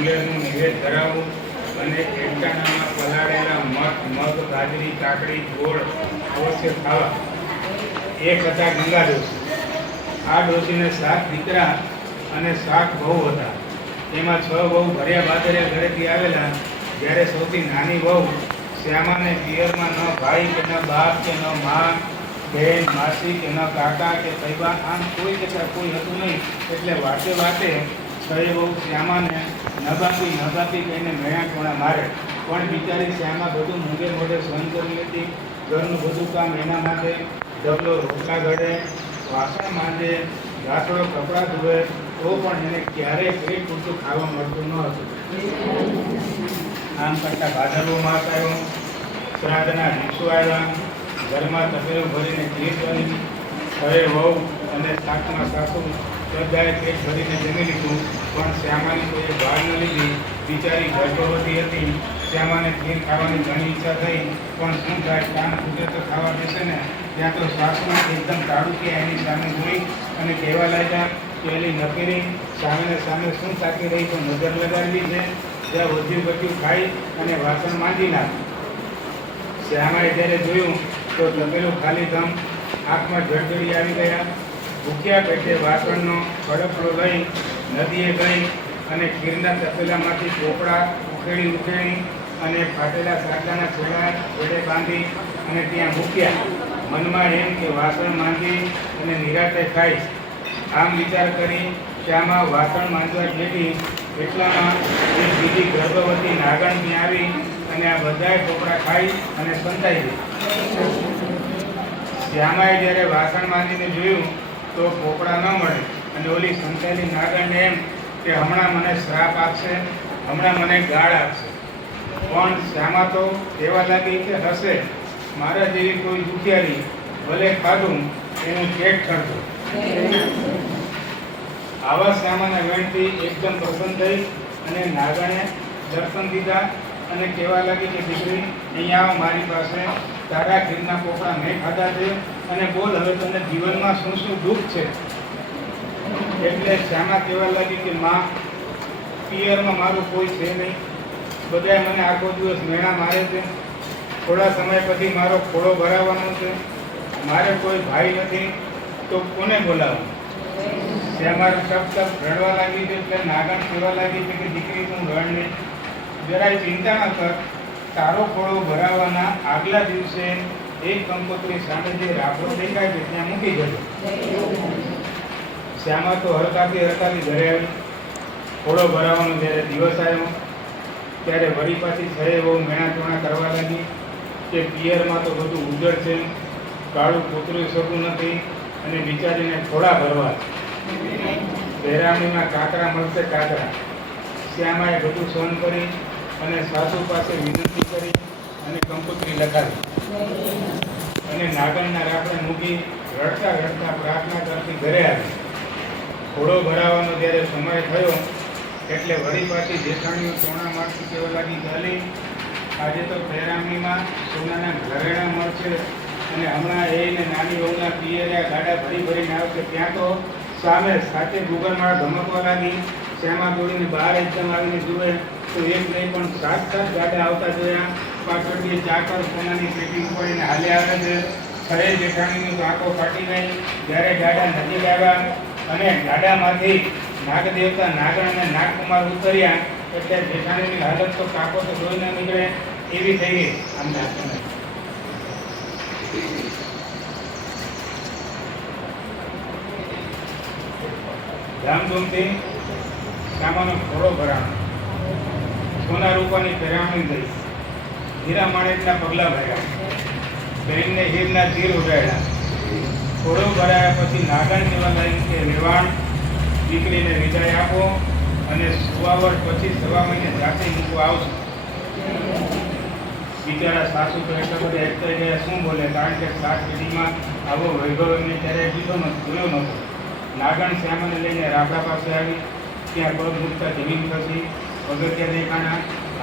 ફૂલેરનું નૈવેદ્ય ધરાવવું અને એકટાણામાં પલાળેલા મગ, બાજરી, કાકડી, ગોળ અવશ્ય ખાવા. એક હતા ગંગા ડોશી. આ ડોશીને 7 દીકરા અને 7 વહુ હતા. એમાં 6 વહુ ભર્યા બાદરિયા ઘરેથી આવેલા. જ્યારે સૌથી નાની વહુ શ્યામાને પિયરમાં ન ભાઈ કે ન બાપ કે ન મા, બહેન, માસી કે ન કાકા કે ફૈબા, આમ કોઈ કે કોઈ હતું નહીં. એટલે વાતે વાતે 6 વહુ શ્યામાને નબાતી કહીને મેણા મારે. પણ બિચારી શ્યામા બધું મૂંગે મોઢે સહન કરી લેતી. ઘરનું બધું કામ એના માટે, ડબલો રોટલા ઘડે, વાસણ માંજે, ગાસડો કપડાં ધોવે, તો પણ એને ક્યારેય પેટ પૂરતું ખાવા મળતું ન હતું. આમ કરતાં ભાદરવો માસ આવ્યો, શ્રાદ્ધના દિવસો આવ્યા, ઘરમાં તપેલું ભરીને ખીર બની. 6 વહુ અને 7મા સાસુ બધાએ પેટ ભરીને જમી લીધું. પણ શ્યામાની કોઈએ ભાર ન લીધી. બિચારી ગર્ભવતી હતી. શ્યામાને ખીર ખાવાની ઘણી ઈચ્છા થઈ, પણ શું થાય, કાન ફૂટે તો ખાવા દેશે ને. ત્યાં તો સાસુને એકદમ તાળુકિયા એની સામે જોઈ અને કહેવા લાગ્યા કે એલી નકરી સામે સામે શું તાકી રહી, તો નજર લગાડવી છે. જ્યાં વધ્યું ઘટ્યું ખાઈ અને વાસણ માંજી નાખ. શ્યામાએ જ્યારે જોયું તો તપેલું ખાલી ધમ, આંખમાં જળજળી આવી ગયા. ભૂખ્યા પેટે વાસણનો કડકડો લઈ નદીએ ગઈ અને ખીરના તપેલામાંથી પોપડા ઉકેળી અને ફાટેલા સાટલાના છેડે બાંધી અને ત્યાં મૂક્યા. મનમાં એમ કે વાસણ માંજી અને નિરાતે ખાઈશ. આમ વિચાર કરી શ્યામા વાસણ માંજવા જેથી એટલામાં એક બીજી ગર્ભવતી નાગણ ત્યાં આવી અને આ બધાએ પોપડા ખાઈ અને સંતાઈ ગઈ. શ્યામાએ જ્યારે વાસણ માંજીને જોયું તો પોપડા ન મળે અને ઓલી સંતાયેલી નાગણને એમ કે હમણાં મને શ્રાપ આપશે, હમણાં મને ગાળ આપશે. પણ શ્યામા તો કહેવા લાગી કે હશે, મારા જેવી કોઈ દુખિયારી ભલે ખાધું એનું પેટ ઠરતું. આવા શ્યામાના વેણથી એકદમ પ્રસન્ન થઈ અને નાગણે દર્શન દીધા અને કહેવા લાગી કે દીકરી અહીંયા આવો મારી પાસે, તારા ખીરના પોપડા મેં ખાધા છે અને બોલ હવે તને જીવનમાં શું શું દુઃખ છે. એટલે શ્યામા કહેવા લાગી કે માં, પિયરમાં મારું કોઈ છે નહીં, બધાએ મને આખો દિવસ મેણા મારે છે, થોડા સમય પછી મારો ખોળો ભરાવાનો છે, મારે કોઈ ભાઈ નથી, તો કોને બોલાવું. શ્યામા ટપ રડવા લાગી છે. એટલે નાગણ કહેવા લાગી છે કે દીકરી તું રડ નહીં, જરાય ચિંતા ન કર, તારો ખોળો ભરાવાના આગલા દિવસે એક કંકોત્રી સામે જે રાફડો દેખાય છે ત્યાં મૂકી જજો. શ્યામા તો હરકાતી ઘરે આવી. ખોળો ભરાવાનો જ્યારે દિવસ આવ્યો ત્યારે વળી પાછી 6 વહુ મેણાટોણા કરવા લાગી કે પિયરમાં તો બધું ઉજળ છે, કાળું કૂતરું શકું નથી અને બિચારીને થોડા ભરવા છે. બેરામીમાં કાકરા મળશે કાકરા. શ્યામાએ બધું સહન કરી અને સાસુ પાસે વિનંતી કરી અને કંકોત્રી લખાવી અને નાગણના રાફડે મૂકી રડતા રડતા પ્રાર્થના કરતી ઘરે આવી. ઘોડો ભરાવાનો જ્યારે સમય થયો એટલે વળી પાછી જેઠાણીઓ સોના મારતી કહેવા લાગી, ચાલી આજે તો બેરામીમાં સોનાના ઘરેણા મળશે અને હમણાં એને નાની વહુના પિયરિયા ગાડા ભરીને આવશે. ત્યાં તો સામે સાચે ગુગલમાં ધમકવા લાગી. શ્યામા દોડીને બહાર એકદમ આવીને જુએ તો એક નહીં પણ 7 ગાડા આવતા જોયા. પાછળથી 4 સોનાની પેટી ઉપાડીને હાલે આવે છે. 6 જેઠાણીની તો આંખો ફાટી ગઈ. જ્યારે ગાડા નજીક આવ્યા અને ગાડામાંથી નાગદેવતા નાગણ અને નાગકુમાર ઉતર્યા એટલે જેઠાણીની હાલત તો કાકો તો જોઈ ન નીકળે એવી થઈ ગઈ. આમ ધામધૂમથી શ્યામાનો ઘોડો ભરાણો, સોના રૂપાની પહેરામણી થઈ, હીરા માણેકના પગલાં ભર્યા, બહેનને હીરના તીર ઉડાડ્યા. ઘોડો ભરાયા પછી નાગણ કહેવા લાગી કે રેવાણ, દીકરીને વિદાય આપો અને 6 વર્ષ પછી 6 મહિને જાતે મૂકવા આવશે. બિચારા સાસુ તો એટલા બધા એકતા ગયા, શું બોલે, કારણ કે 7 પેઢીમાં આવો વૈભવ એમને ત્યારે જોયો નહોતો. નાગણ શ્યામાને લઈને રાફડા પાસે આવી. ત્યાં પગ મૂકતા જમીન ખસી, પગથિયા દેખાણા.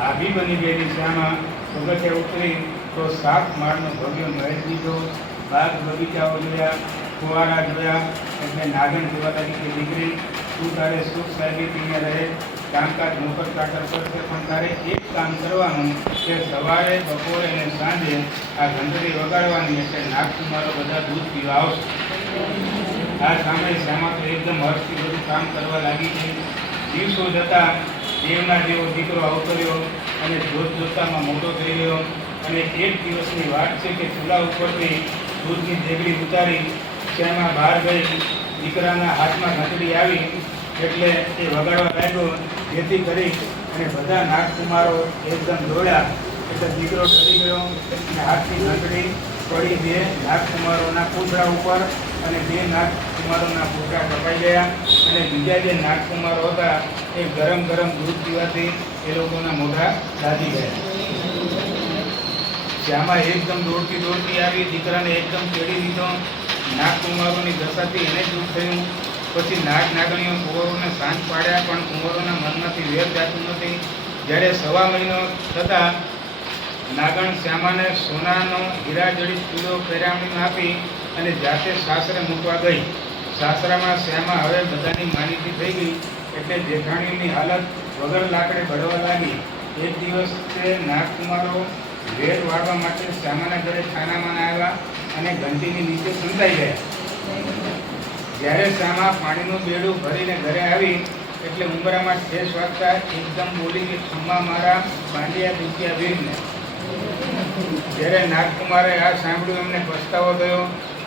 આભી બની ગયેલી શ્યામા પગથિયા ઉતરી તો 7 માળનો ભવ્ય મહેલ દીધો. બાગ બગીચાઓ જોયા, ફુવારા જોયા. એટલે નાગણ કહેવા લાગી કે દીકરી તું તારે સુખ શાંતિથી રહે, કામકાજ મોફત કાટર કરશે, પણ તારે એક કામ કરવાનું કે સવારે, બપોરે અને સાંજે આ ઘંટડી વગાડવાની, એટલે નાગકુમારો બધા દૂધ પીવા આવશે. આ સાંભળી શ્યામા તો એકદમ હર્ષથી બધું કામ કરવા લાગી ગઈ. દિવસો જતા દેવના જેવો દીકરો આવતો રહ્યો અને જોત જોતામાં મોટો થઈ ગયો. અને એક દિવસની વાત છે કે ચૂલા ઉપરથી દૂધની દેગડી ઉતારી શ્યામા બહાર ગઈ. દીકરાના હાથમાં ઘંટડી આવી એટલે એ વગાડવા લાગ્યો, જેથી કરી અને બધા નાગકુમારો એકદમ દોડ્યા. એટલે દીકરો ડરી ગયો અને હાથની ઘંટડી પડી બે નાગકુમારોના પૂંછડા ઉપર અને બે નાગકુમારોના પૂંછડા કપાઈ ગયા. અને બીજા જે નાગકુમારો હતા એ ગરમ ગરમ દૂધ પીવાથી એ લોકોના મોઢા દાઝી ગયા. શ્યામા એકદમ દોડતી દોડતી આવી, દીકરાને એકદમ તેડી દીધો. નાગકુમારોની દશાથી એને દુઃખ થયું. પછી નાગણીઓ કુંવરોને શાંત પાડ્યા, પણ કુંવરોના મનમાંથી વેર જાતું નથી. જ્યારે 1.5 મહિનો થતાં નાગણ શ્યામાને સોનાનો હીરાજડિત ચૂલો પહેરામણીમાં આપી અને જાતે સાસરે મૂકવા ગઈ. સાસરામાં શ્યામા હવે બધાની માનીતી થઈ ગઈ, એટલે જેઠાણીની હાલત વગર લાકડે બળવા લાગી. એક દિવસ તે નાગકુમારો વેર વાળવા માટે શ્યામાના ઘરે છાનામાના આવ્યા અને ઘંટીની નીચે સંતાઈ ગયા. જ્યારે શ્યામા પાણીનું બેડું ભરીને ઘરે આવી એટલે ઉંબરામાં ઠેસ વાગતા એકદમ બોલી કે ખમ્મા મારા પાંડિયા દુખિયા વીરને. જ્યારે નાગકુમારે આ સાંભળ્યું એમને પસ્તાવો થયો.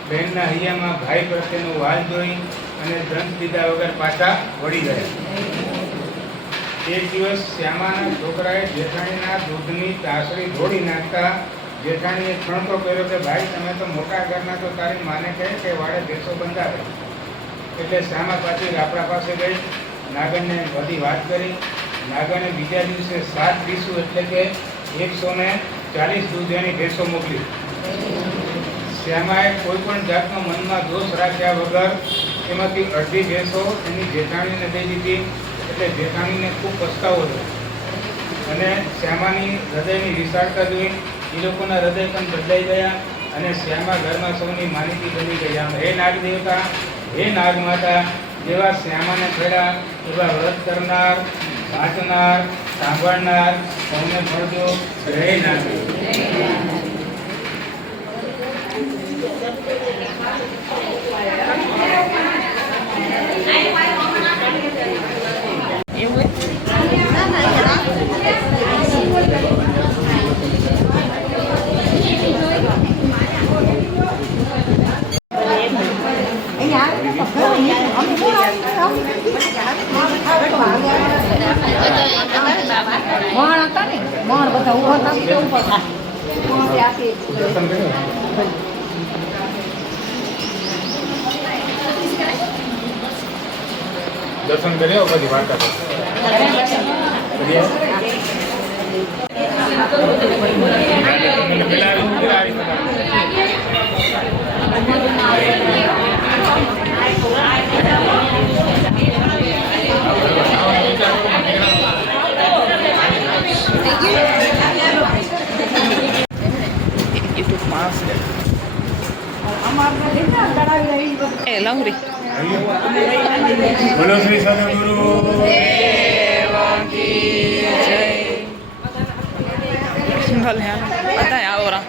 બહેનના હૈયામાં ભાઈ પ્રત્યેનો વાલ જોઈ અને દંત દીધા વગર પાછા વળી ગયા. એક દિવસ શ્યામાના છોકરાએ જેઠાણીના દૂધની તાસરી ધોડી નાખતા જેઠાણીએ છણતો કર્યો કે ભાઈ તમે તો મોટા ઘરના, તો તારી માને કહે કે વાડે ભેંસો બંધાવે. એટલે શ્યામા પાછી રાપડા પાસે ગઈ, નાગણને બધી વાત કરી. નાગણે બીજા દિવસે 7 ડીસું એટલે કે 140 દૂધની ભેંસો મોકલી. શ્યામાએ કોઈ પણ જાતનો મનમાં દોષ રાખ્યા વગર એમાંથી અડધી ભેંસો એની જેઠાણીને દઈ દીધી. એટલે જેઠાણીને ખૂબ પસ્તાવો થયો અને શ્યામાની હૃદયની વિશાળતા જોઈ એ લોકોના હૃદય પણ બદલાઈ ગયા અને શ્યામા ઘરમાં સૌની માનીતી બની ગઈ. આમ હે નાગ દેવતા, હે નાગ માતા, જેવા શ્યામાને ફેરા એવા વ્રત કરનાર, વાંચનાર, સાંભળનાર સૌને મળજો. જય નાગ. દર્શન કર્યો પછી વાર્તા લંગરી બોલો શ્રી સદગુરુ બધા આવરા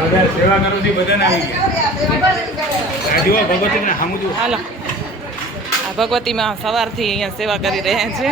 બધા સેવા કરું છું, બધાને આવી ગયા. જુઓ ભગવતીને સામું જુઓ. હાલો, આ ભગવતીમાં સવારથી અહીંયા સેવા કરી રહ્યા છે.